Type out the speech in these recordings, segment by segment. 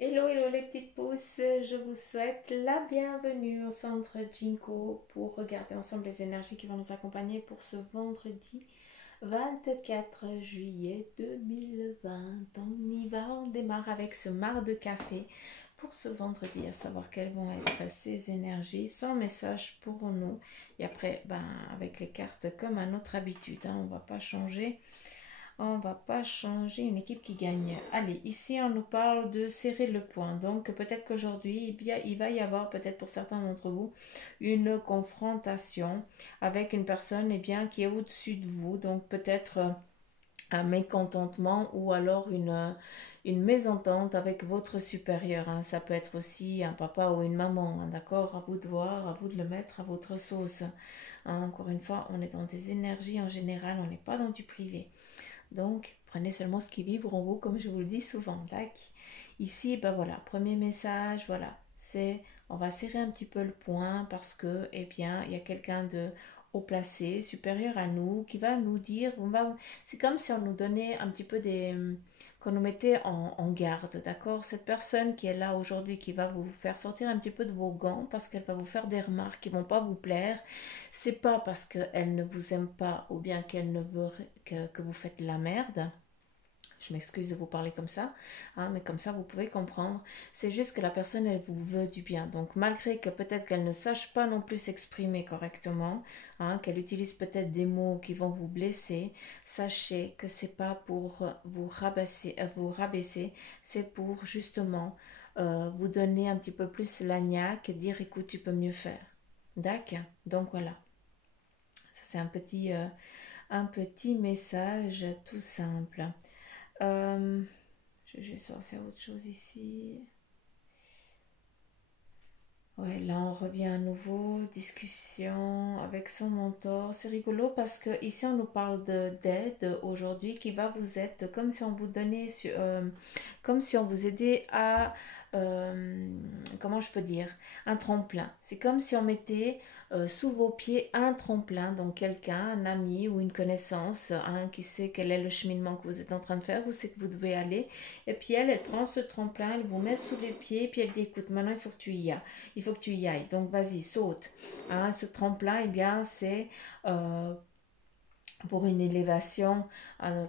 Hello, hello les petites pousses, je vous souhaite la bienvenue au centre Jinko pour regarder ensemble les énergies qui vont nous accompagner pour ce vendredi 24 juillet 2020. On y va, on démarre avec ce marc de café pour ce vendredi, à savoir quelles vont être ces énergies, son message pour nous. Et après, avec les cartes comme à notre habitude, on ne va pas changer. On va pas changer une équipe qui gagne. Allez, ici on nous parle de serrer le point. Donc peut-être qu'aujourd'hui, il va y avoir peut-être pour certains d'entre vous une confrontation avec une personne qui est au-dessus de vous. Donc peut-être un mécontentement ou alors une mésentente avec votre supérieur, hein. Ça peut être aussi un papa ou une maman, hein, d'accord. À vous de voir, à vous de le mettre à votre sauce, hein. Encore une fois, on est dans des énergies en général, on n'est pas dans du privé. Donc, prenez seulement ce qui vibre en vous, comme je vous le dis souvent. Tac. Ici, ben voilà, premier message, voilà, c'est, on va serrer un petit peu le point parce que, il y a quelqu'un de haut placé, supérieur à nous, qui va nous dire, c'est comme si on nous donnait un petit peu qu'on nous mettait en garde, d'accord. Cette personne qui est là aujourd'hui, qui va vous faire sortir un petit peu de vos gants parce qu'elle va vous faire des remarques qui vont pas vous plaire. C'est pas parce qu'elle ne vous aime pas ou bien qu'elle ne veut que vous faites la merde. Je m'excuse de vous parler comme ça, hein, mais comme ça vous pouvez comprendre. C'est juste que la personne, elle vous veut du bien. Donc malgré que peut-être qu'elle ne sache pas non plus s'exprimer correctement, hein, qu'elle utilise peut-être des mots qui vont vous blesser, sachez que c'est pas pour vous rabaisser, c'est pour justement vous donner un petit peu plus la niaque, dire écoute, tu peux mieux faire. D'accord. Donc voilà. Ça, c'est un petit message tout simple. Euh, je vais juste sortir autre chose ici. Ouais, là on revient à nouveau, discussion avec son mentor. C'est rigolo parce que ici on nous parle d'aide aujourd'hui qui va vous être comme si on vous donnait, comme si on vous aidait à, euh, comment je peux dire, un tremplin. C'est comme si on mettait sous vos pieds un tremplin, donc quelqu'un, un ami ou une connaissance, hein, qui sait quel est le cheminement que vous êtes en train de faire, où c'est que vous devez aller. Et puis elle prend ce tremplin, elle vous met sous les pieds, puis elle dit écoute, maintenant il faut que tu y ailles. Il faut que tu y ailles. Donc vas-y, saute. Hein, ce tremplin, c'est euh, pour une élévation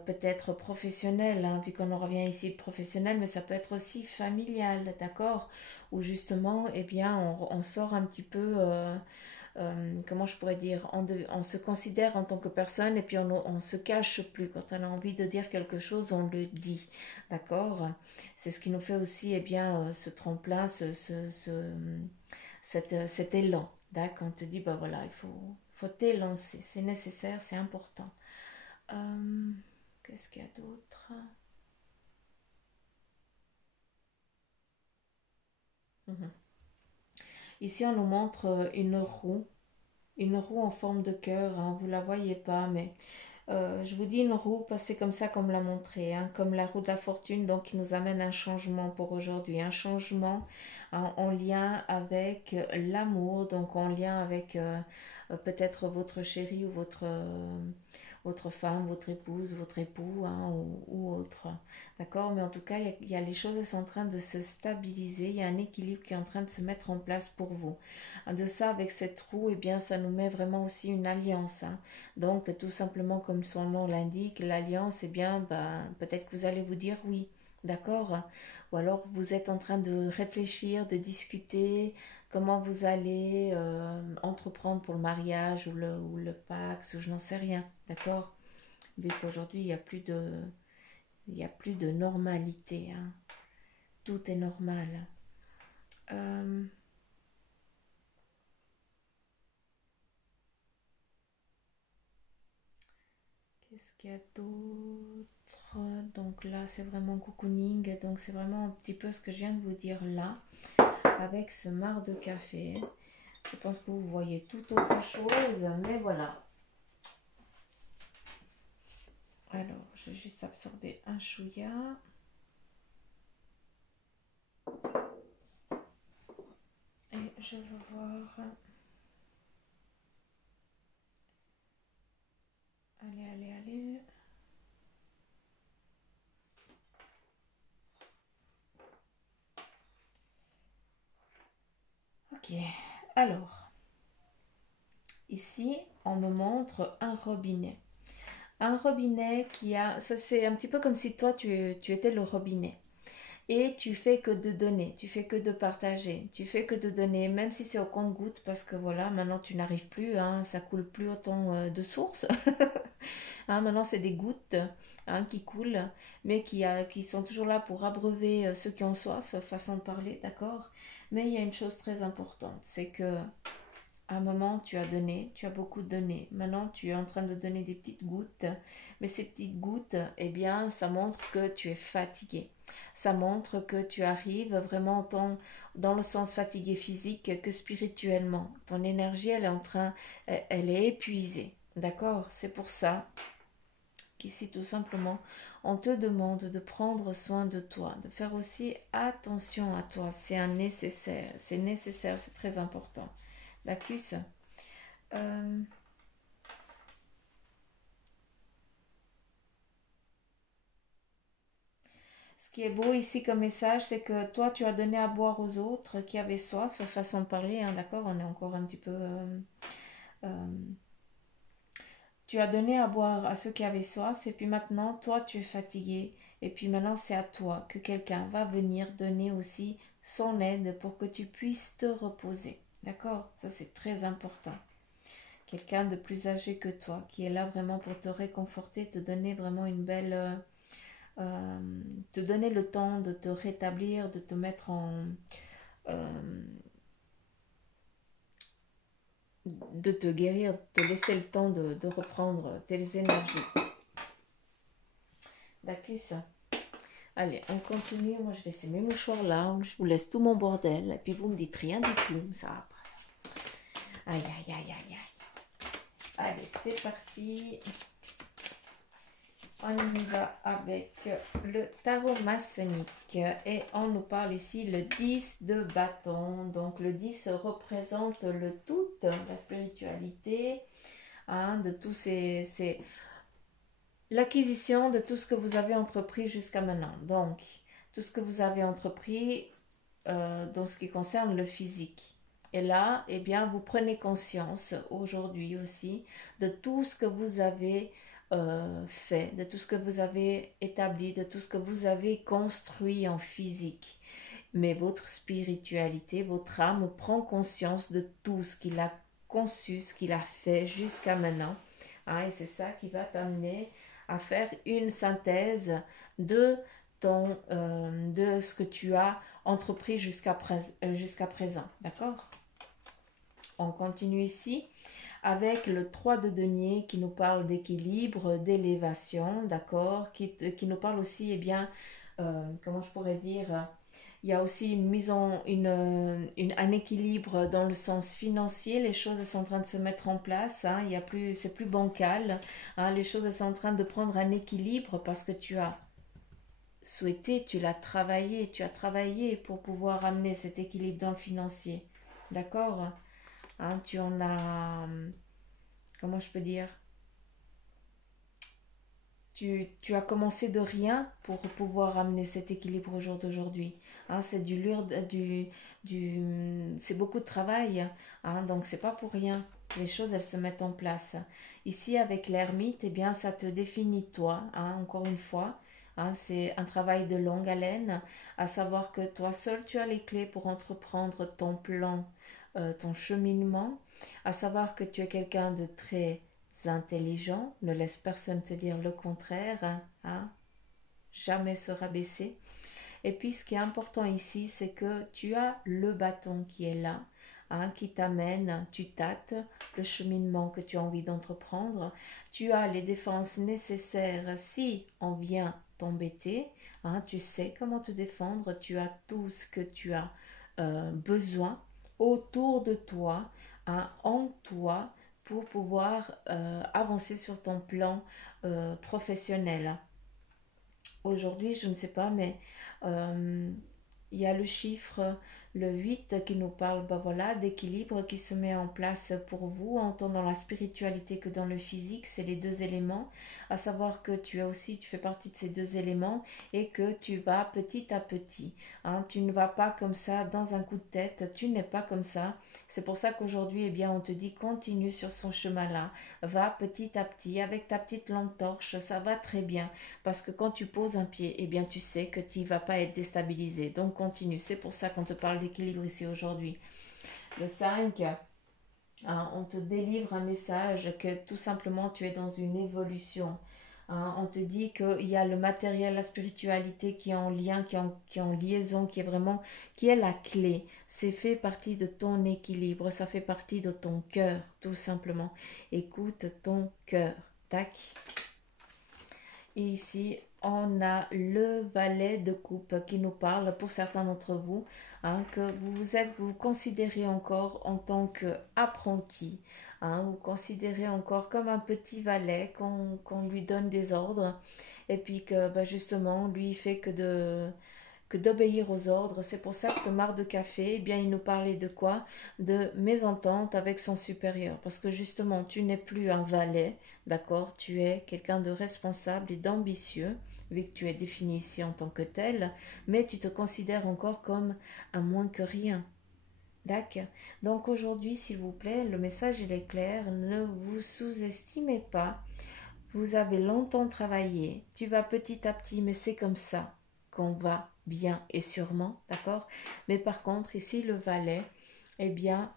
peut-être professionnelle, hein, vu qu'on en revient ici professionnel, mais ça peut être aussi familial, d'accord. Où justement, on sort un petit peu, comment je pourrais dire, on se considère en tant que personne et puis on se cache plus. Quand on a envie de dire quelque chose, on le dit, d'accord. C'est ce qui nous fait aussi, ce tremplin, cet élan. D'accord, on te dit, bah voilà, faut t'élancer, c'est nécessaire, c'est important. Euh, Qu'est-ce qu'il y a d'autre? Mhm. Ici, on nous montre une roue en forme de cœur, hein, vous la voyez pas, mais je vous dis une roue parce que c'est comme ça qu'on me l'a montré, hein, comme la roue de la fortune, donc qui nous amène un changement pour aujourd'hui, un changement en lien avec l'amour, donc en lien avec peut-être votre chéri ou votre femme, votre épouse, votre époux, hein, ou autre. D'accord. Mais en tout cas, il y a les choses elles sont en train de se stabiliser, il y a un équilibre qui est en train de se mettre en place pour vous. De ça, avec cette roue, ça nous met vraiment aussi une alliance, hein. Donc, tout simplement comme son nom l'indique, l'alliance, peut-être que vous allez vous dire oui, d'accord. Ou alors, vous êtes en train de réfléchir, de discuter, comment vous allez entreprendre pour le mariage ou le Pax, ou je n'en sais rien, d'accord. Vu qu'aujourd'hui, il y a plus de normalité, hein. Tout est normal. Euh, Qu'est-ce qu'il y a d'autre? Donc là, c'est vraiment cocooning. Donc c'est vraiment un petit peu ce que je viens de vous dire là, avec ce marc de café. Je pense que vous voyez tout autre chose, mais voilà. Alors, je vais juste absorber un chouïa. Et je veux voir. Allez, allez, allez. Ok, alors, ici, on me montre un robinet. Un robinet qui a, ça c'est un petit peu comme si toi tu étais le robinet. Et tu fais que de donner, tu fais que de partager, tu fais que de donner, même si c'est au compte-gouttes, parce que voilà, maintenant tu n'arrives plus, hein, ça coule plus autant de sources. Hein, maintenant c'est des gouttes hein, qui coulent, mais qui sont toujours là pour abreuver ceux qui ont soif, façon de parler, d'accord? Mais il y a une chose très importante, c'est que à un moment, tu as donné, tu as beaucoup donné. Maintenant, tu es en train de donner des petites gouttes. Mais ces petites gouttes, eh bien, ça montre que tu es fatigué. Ça montre que tu arrives vraiment dans le sens fatigué physique que spirituellement. Ton énergie, elle est en train, elle est épuisée. D'accord? C'est pour ça qu'ici, tout simplement, on te demande de prendre soin de toi, de faire aussi attention à toi. C'est un nécessaire. C'est nécessaire, c'est très important. D'accord? Euh, Ce qui est beau ici comme message, c'est que toi, tu as donné à boire aux autres qui avaient soif, façon de parler, hein, d'accord? On est encore un petit peu... euh, tu as donné à boire à ceux qui avaient soif, et puis maintenant, toi, tu es fatigué. Et puis maintenant, c'est à toi que quelqu'un va venir donner aussi son aide pour que tu puisses te reposer. D'accord? Ça, c'est très important. Quelqu'un de plus âgé que toi, qui est là vraiment pour te réconforter, te donner vraiment une belle... euh, te donner le temps de te rétablir, de te mettre en... euh, de te guérir, de te laisser le temps de reprendre tes énergies. D'accord. Allez, on continue. Moi, je laisse mes mouchoirs là. Je vous laisse tout mon bordel. Et puis, vous me dites rien du tout. Ça va pas. Aïe, aïe, aïe, aïe, aïe. Allez, c'est parti. On y va avec le tarot maçonnique et on nous parle ici le 10 de bâton. Donc le 10 représente le tout, la spiritualité, hein, de tous l'acquisition de tout ce que vous avez entrepris jusqu'à maintenant. Donc tout ce que vous avez entrepris dans ce qui concerne le physique. Et là, eh bien, vous prenez conscience aujourd'hui aussi de tout ce que vous avez fait, de tout ce que vous avez établi, de tout ce que vous avez construit en physique. Mais votre spiritualité, votre âme prend conscience de tout ce qu'il a conçu, ce qu'il a fait jusqu'à maintenant. Hein, et c'est ça qui va t'amener à faire une synthèse de de ce que tu as entrepris jusqu'à présent. D'accord? On continue ici avec le 3 de denier qui nous parle d'équilibre, d'élévation, d'accord, qui nous parle aussi, eh bien, comment je pourrais dire, il y a aussi une mise en, un équilibre dans le sens financier. Les choses sont en train de se mettre en place. Hein, il y a plus, c'est plus bancal. Hein, les choses sont en train de prendre un équilibre parce que tu as souhaité, tu as travaillé pour pouvoir amener cet équilibre dans le financier. D'accord? Hein, tu en as, comment je peux dire? Tu as commencé de rien pour pouvoir amener cet équilibre au jour d'aujourd'hui. Hein, c'est du lourd, c'est beaucoup de travail. Hein, donc c'est pas pour rien. Les choses, elles se mettent en place. Ici, avec l'ermite, eh bien, ça te définit toi. Hein, encore une fois, hein, c'est un travail de longue haleine. À savoir que toi seul, tu as les clés pour entreprendre ton plan, ton cheminement. À savoir que tu es quelqu'un de très intelligent, ne laisse personne te dire le contraire, hein, jamais se rabaisser. Et puis ce qui est important ici, c'est que tu as le bâton qui est là, hein, qui t'amène, tu tâtes le cheminement que tu as envie d'entreprendre, tu as les défenses nécessaires si on vient t'embêter, hein, tu sais comment te défendre, tu as tout ce que tu as besoin autour de toi, hein, en toi, pour pouvoir avancer sur ton plan professionnel. Aujourd'hui, je ne sais pas, mais il y a le chiffre Le 8 qui nous parle voilà, d'équilibre qui se met en place pour vous, autant dans la spiritualité que dans le physique, c'est les deux éléments, à savoir que tu fais partie de ces deux éléments et que tu vas petit à petit. Hein, tu ne vas pas comme ça dans un coup de tête, tu n'es pas comme ça. C'est pour ça qu'aujourd'hui, eh bien, on te dit continue sur son chemin-là, va petit à petit avec ta petite lampe torche, ça va très bien. Parce que quand tu poses un pied, eh bien, tu sais que tu ne vas pas être déstabilisé. Donc, continue. C'est pour ça qu'on te parle d'équilibre ici aujourd'hui. Le 5, hein, on te délivre un message que tout simplement tu es dans une évolution. Hein, on te dit qu'il y a le matériel, la spiritualité qui est en lien, qui est en liaison, qui est la clé. C'est fait partie de ton équilibre, ça fait partie de ton cœur, tout simplement. Écoute ton cœur. Tac. Et ici, on a le valet de coupe qui nous parle pour certains d'entre vous, hein, que vous considérez encore en tant qu'apprenti, hein, vous considérez encore comme un petit valet qu'on lui donne des ordres et puis que justement, lui, il fait que d'obéir aux ordres. C'est pour ça que ce marc de café, eh bien, il nous parlait de quoi? De mésentente avec son supérieur. Parce que justement, tu n'es plus un valet, d'accord? Tu es quelqu'un de responsable et d'ambitieux, vu que tu es défini ici en tant que tel, mais tu te considères encore comme un moins que rien. D'accord. Donc aujourd'hui, s'il vous plaît, le message il est clair, ne vous sous-estimez pas. Vous avez longtemps travaillé, tu vas petit à petit, mais c'est comme ça qu'on va bien et sûrement, d'accord? Mais par contre, ici, le valet, eh bien,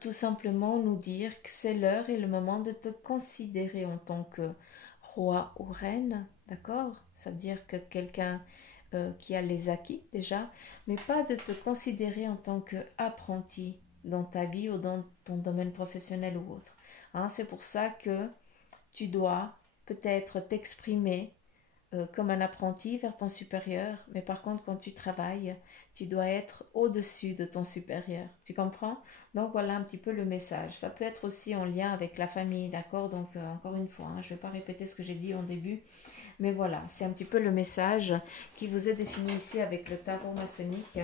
tout simplement nous dire que c'est l'heure et le moment de te considérer en tant que roi ou reine, d'accord? Ça veut dire que quelqu'un qui a les acquis déjà, mais pas de te considérer en tant qu'apprenti dans ta vie ou dans ton domaine professionnel ou autre. Hein, c'est pour ça que tu dois peut-être t'exprimer comme un apprenti vers ton supérieur, mais par contre, quand tu travailles, tu dois être au-dessus de ton supérieur. Tu comprends? Donc, voilà un petit peu le message. Ça peut être aussi en lien avec la famille, d'accord? Donc, encore une fois, hein, je ne vais pas répéter ce que j'ai dit en début, mais voilà, c'est un petit peu le message qui vous est défini ici avec le tarot maçonnique.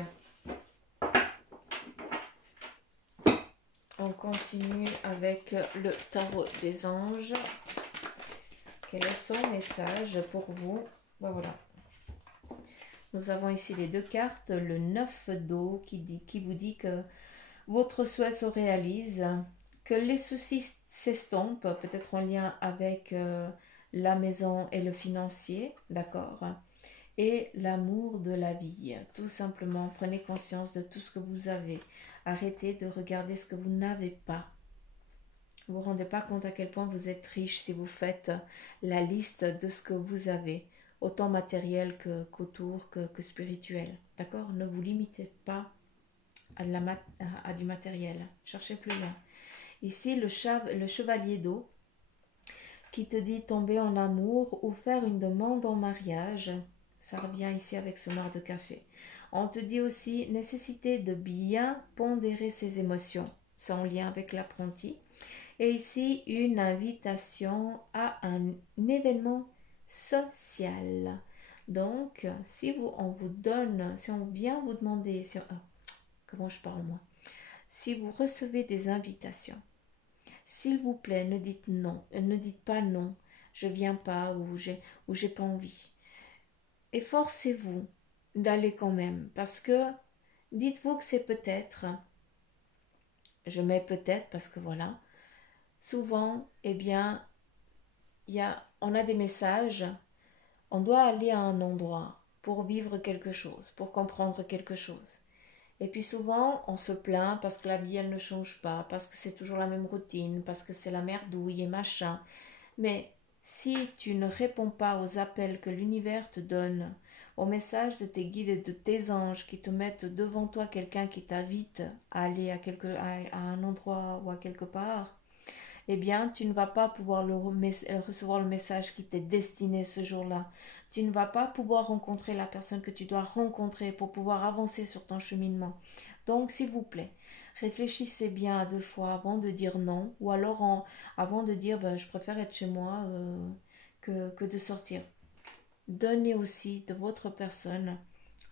On continue avec le tarot des anges. Quel est son message pour vous? Voilà. Nous avons ici les deux cartes. Le 9 d'eau qui vous dit que votre souhait se réalise, que les soucis s'estompent, peut-être en lien avec la maison et le financier, d'accord? Et l'amour de la vie. Tout simplement, prenez conscience de tout ce que vous avez. Arrêtez de regarder ce que vous n'avez pas. Vous ne vous rendez pas compte à quel point vous êtes riche si vous faites la liste de ce que vous avez, autant matériel qu'autour, que spirituel. D'accord? Ne vous limitez pas à du matériel. Cherchez plus loin. Ici, le chevalier d'eau qui te dit tomber en amour ou faire une demande en mariage. Ça revient ici avec ce marc de café. On te dit aussi nécessité de bien pondérer ses émotions. C'est en lien avec l'apprenti. Et ici, une invitation à un événement social. Donc, si on vient vous demander, comment je parle moi? Si vous recevez des invitations, s'il vous plaît, ne dites non, ne dites pas non, je viens pas ou j'ai pas envie. Efforcez-vous d'aller quand même, parce que dites-vous que c'est peut-être, je mets peut-être parce que voilà, souvent, eh bien, on a des messages, on doit aller à un endroit pour vivre quelque chose, pour comprendre quelque chose. Et puis souvent, on se plaint parce que la vie, elle ne change pas, parce que c'est toujours la même routine, parce que c'est la merdouille et machin. Mais si tu ne réponds pas aux appels que l'univers te donne, aux messages de tes guides et de tes anges qui te mettent devant toi quelqu'un qui t'invite à aller à un endroit ou à quelque part, eh bien, tu ne vas pas pouvoir recevoir le message qui t'est destiné ce jour-là. Tu ne vas pas pouvoir rencontrer la personne que tu dois rencontrer pour pouvoir avancer sur ton cheminement. Donc, s'il vous plaît, réfléchissez bien à 2 fois avant de dire non, ou alors avant de dire je préfère être chez moi que de sortir. Donnez aussi de votre personne,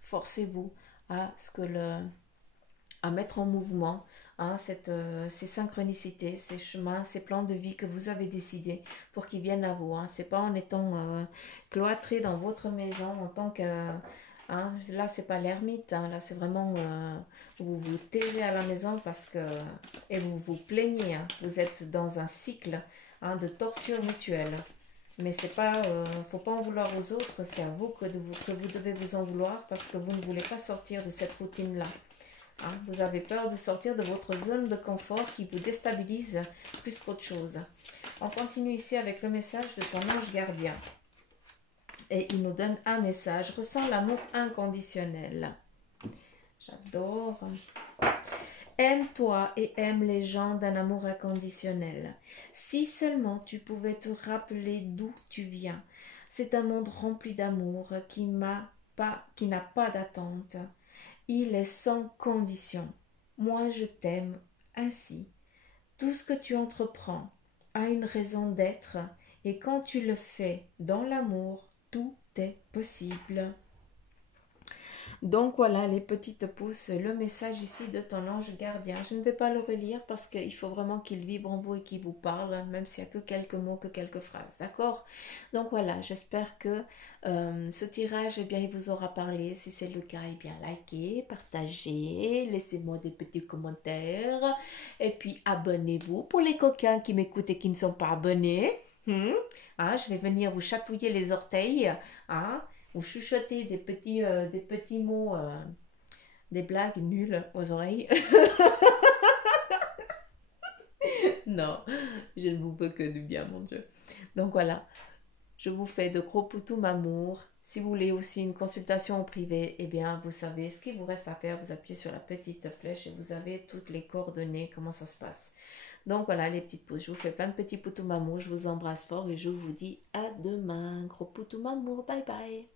forcez-vous à ce que à mettre en mouvement hein, ces synchronicités, ces chemins, ces plans de vie que vous avez décidés pour qu'ils viennent à vous. Hein. C'est pas en étant cloîtré dans votre maison en tant que là c'est pas l'ermite, hein, là c'est vraiment vous vous taisez à la maison parce que et vous vous plaignez. Hein. Vous êtes dans un cycle de torture mutuelle. Mais c'est pas, faut pas en vouloir aux autres, c'est à vous que vous devez vous en vouloir parce que vous ne voulez pas sortir de cette routine-là. Hein, vous avez peur de sortir de votre zone de confort qui vous déstabilise plus qu'autre chose. On continue ici avec le message de ton ange gardien. Et il nous donne un message. Ressens l'amour inconditionnel. J'adore. Aime-toi et aime les gens d'un amour inconditionnel. Si seulement tu pouvais te rappeler d'où tu viens. C'est un monde rempli d'amour qui n'a pas d'attente. Il est sans condition. Moi, je t'aime ainsi. Tout ce que tu entreprends a une raison d'être et quand tu le fais dans l'amour, tout est possible. Donc voilà les petites pousses, le message ici de ton ange gardien. Je ne vais pas le relire parce qu'il faut vraiment qu'il vibre en vous et qu'il vous parle, même s'il n'y a que quelques mots, que quelques phrases, d'accord? Donc voilà, j'espère que ce tirage, eh bien, il vous aura parlé. Si c'est le cas, eh bien, likez, partagez, laissez-moi des petits commentaires et puis abonnez-vous pour les coquins qui m'écoutent et qui ne sont pas abonnés. Je vais venir vous chatouiller les orteils, ou chuchoter des petits mots, des blagues nulles aux oreilles. Non, je ne vous veux que du bien, mon Dieu. Donc voilà, je vous fais de gros poutous m'amour. Si vous voulez aussi une consultation en privé, eh bien, vous savez ce qu'il vous reste à faire. Vous appuyez sur la petite flèche et vous avez toutes les coordonnées, comment ça se passe. Donc voilà les petites pouces, je vous fais plein de petits poutous m'amour, je vous embrasse fort et je vous dis à demain. Gros poutous m'amour, bye bye.